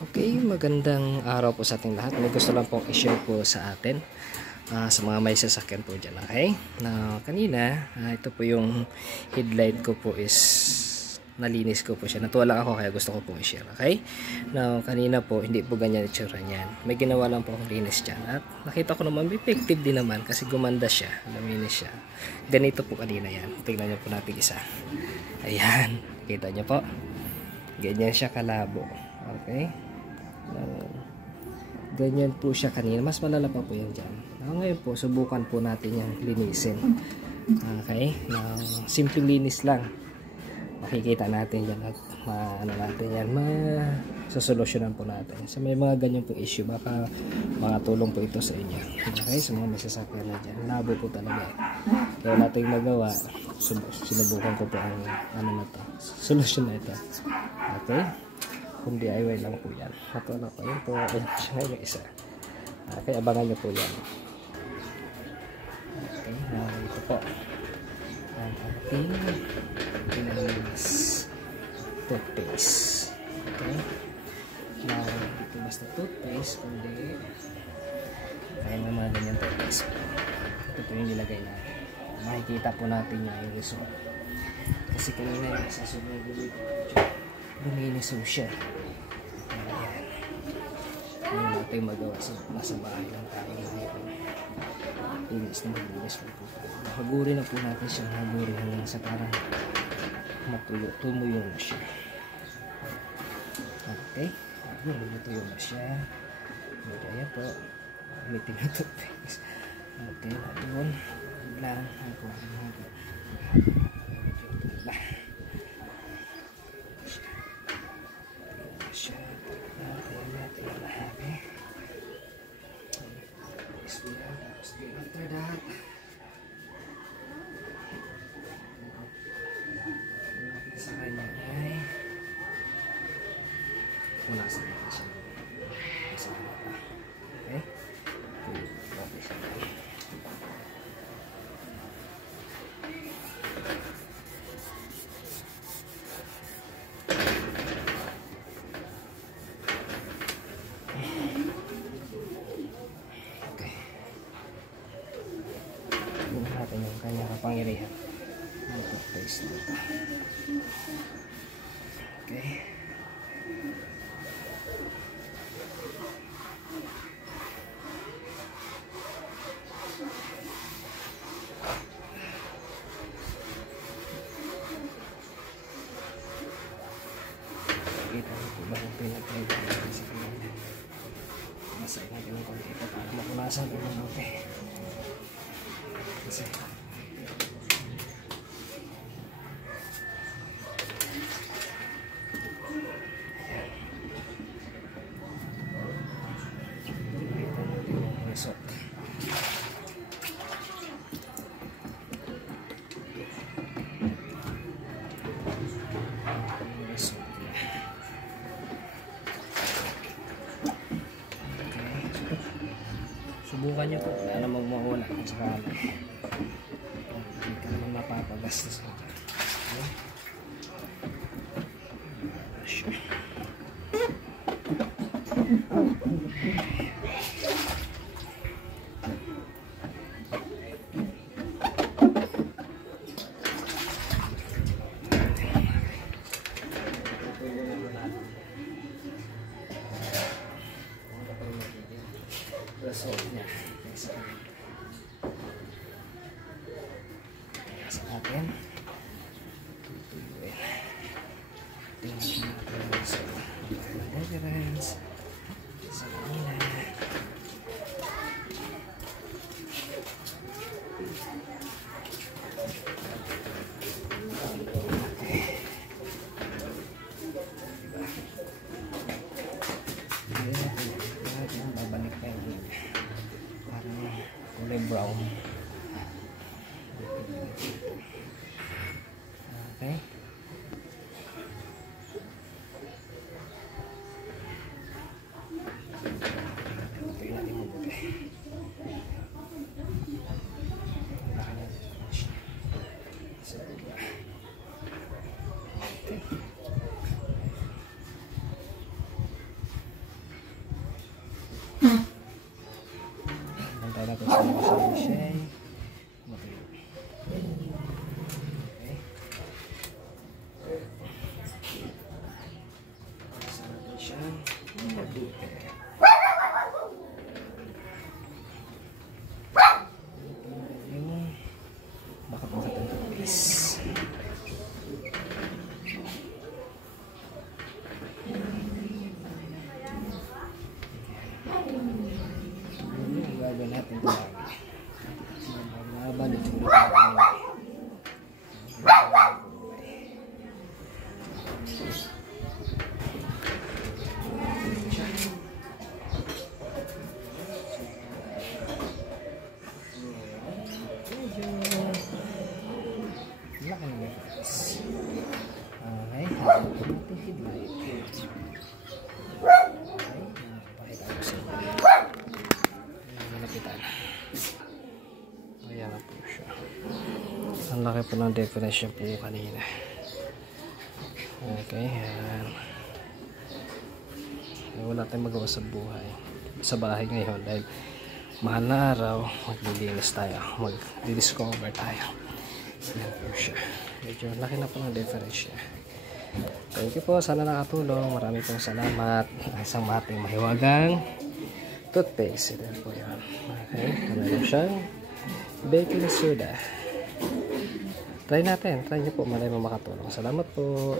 Okay, magandang araw po sa ating lahat. May gusto lang pong i-share po sa atin sa mga may sasakyan po dyan. Okay? Na kanina, ito po yung headlight ko po is nalinis ko po siya. Natuwa lang ako kaya gusto ko po i-share. Okay? Na kanina po, hindi po ganyan itsura niyan. May ginawa lang po akong linis dyan. At nakita ko naman, effective din naman kasi gumanda siya. Luminis siya. Ganito po kanina yan. Tignan niyo po natin isa. Ayan. Kita niyo po. Ganyan siya kalabo. Okay? Ganyan po siya kanina. Mas malala pa po yan dyan. Ngayon po, subukan po natin yung linisin. Okay? Simpleng linis lang. Makikita natin yan at ano natin yan. Masosolusyonan po natin. So may mga ganyan po issue. Baka makatulong po ito sa inyo. Okay? Sa mga may sasakyan na dyan. Labo po talaga. Kaya natin magawa. Sinubukan ko po ang ano na to. Solusyon na ito. Okay? Kung DIY lang po yan. Ito na po. Yun po. Ayan siya yung isa. Kaya abangan nyo po yan. Okay. Ito po. Ang ating pinalinis toothpaste. Okay. Now, ito basta toothpaste. Kundi kaya nga mga ganyan toothpaste. Ito po yung nilagay natin. Makikita po natin yung result. Kasi kanina yung sa sunod luminis po siya. Ayan. Ngayon natin magawa sa nasa bahay lang tayo ngayon. Linis na maglinis po tayo. Haguri na po natin siya. Haguri hanggang sa parang matuyo. Tumuyo na siya. Okay. Matuyo na siya. Ayan po. Umitin na ito. Okay. Doon. Lang. After that, sa kanya ay punasan natin siya. Okay? Okay siya. Natin yung kanyang kapangyarihan ng toothpaste nito. Okay. Kita niyo po ba kung pinag-try natin sa kanila. Masay natin ng konti ito para mapunasan ko ng konti. Kasi result. Subukan nyo po na namang mawala kung sakali. Hindi ka naman mapapagastos ka dyan. Result niya sa atin tutuyuin. Tingnan natin sa reference sa kanila. Babalik na yung parang kulay brown. Okay. Sabi siya ay matuyo. Okay. Sabi siya matuyo. Baka pagkatang kapis. Gagawin natin ito lagi. Mabalik ito lagi. Laki na guys. Okay, hawak natin headlight. Okay, pakita ko sa inyo. Malapitan. Ayan na po siya. Ang laki po ng difference niya po kanina. Okay, ayan. Wala tayong magawa sa buhay. Sa bahay ngayon dahil mahal na araw, maglilinis tayo. Mag-discover tayo. Ayan po siya. Medyo laki na po ng difference niya. Thank you po. Sana nakatulong. Marami pong salamat. Isang mating mahiwagang toothpaste. Ito po yan. Okay. Meron siyang baking soda. Try natin. Try nyo po. Malay mo makatulong. Salamat po.